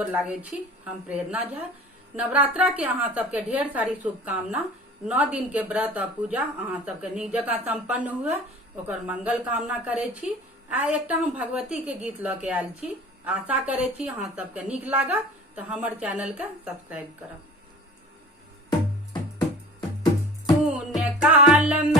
गोर लागे छी। हम प्रेरणा झा। नवरात्रा के अहाँ सबके ढेर सारी शुभकामना। 9 दिन के व्रत आ पूजा अहाँ सबके नीक जकाँ संपन्न हुए ओकर मंगल कामना करे छी। आ एकटा हम भगवती के गीत ल के आयल छी। आशा करे छी अहाँ सबके नीक लागत तो हमर चैनल के सब्सक्राइब करब। पुण्य काल में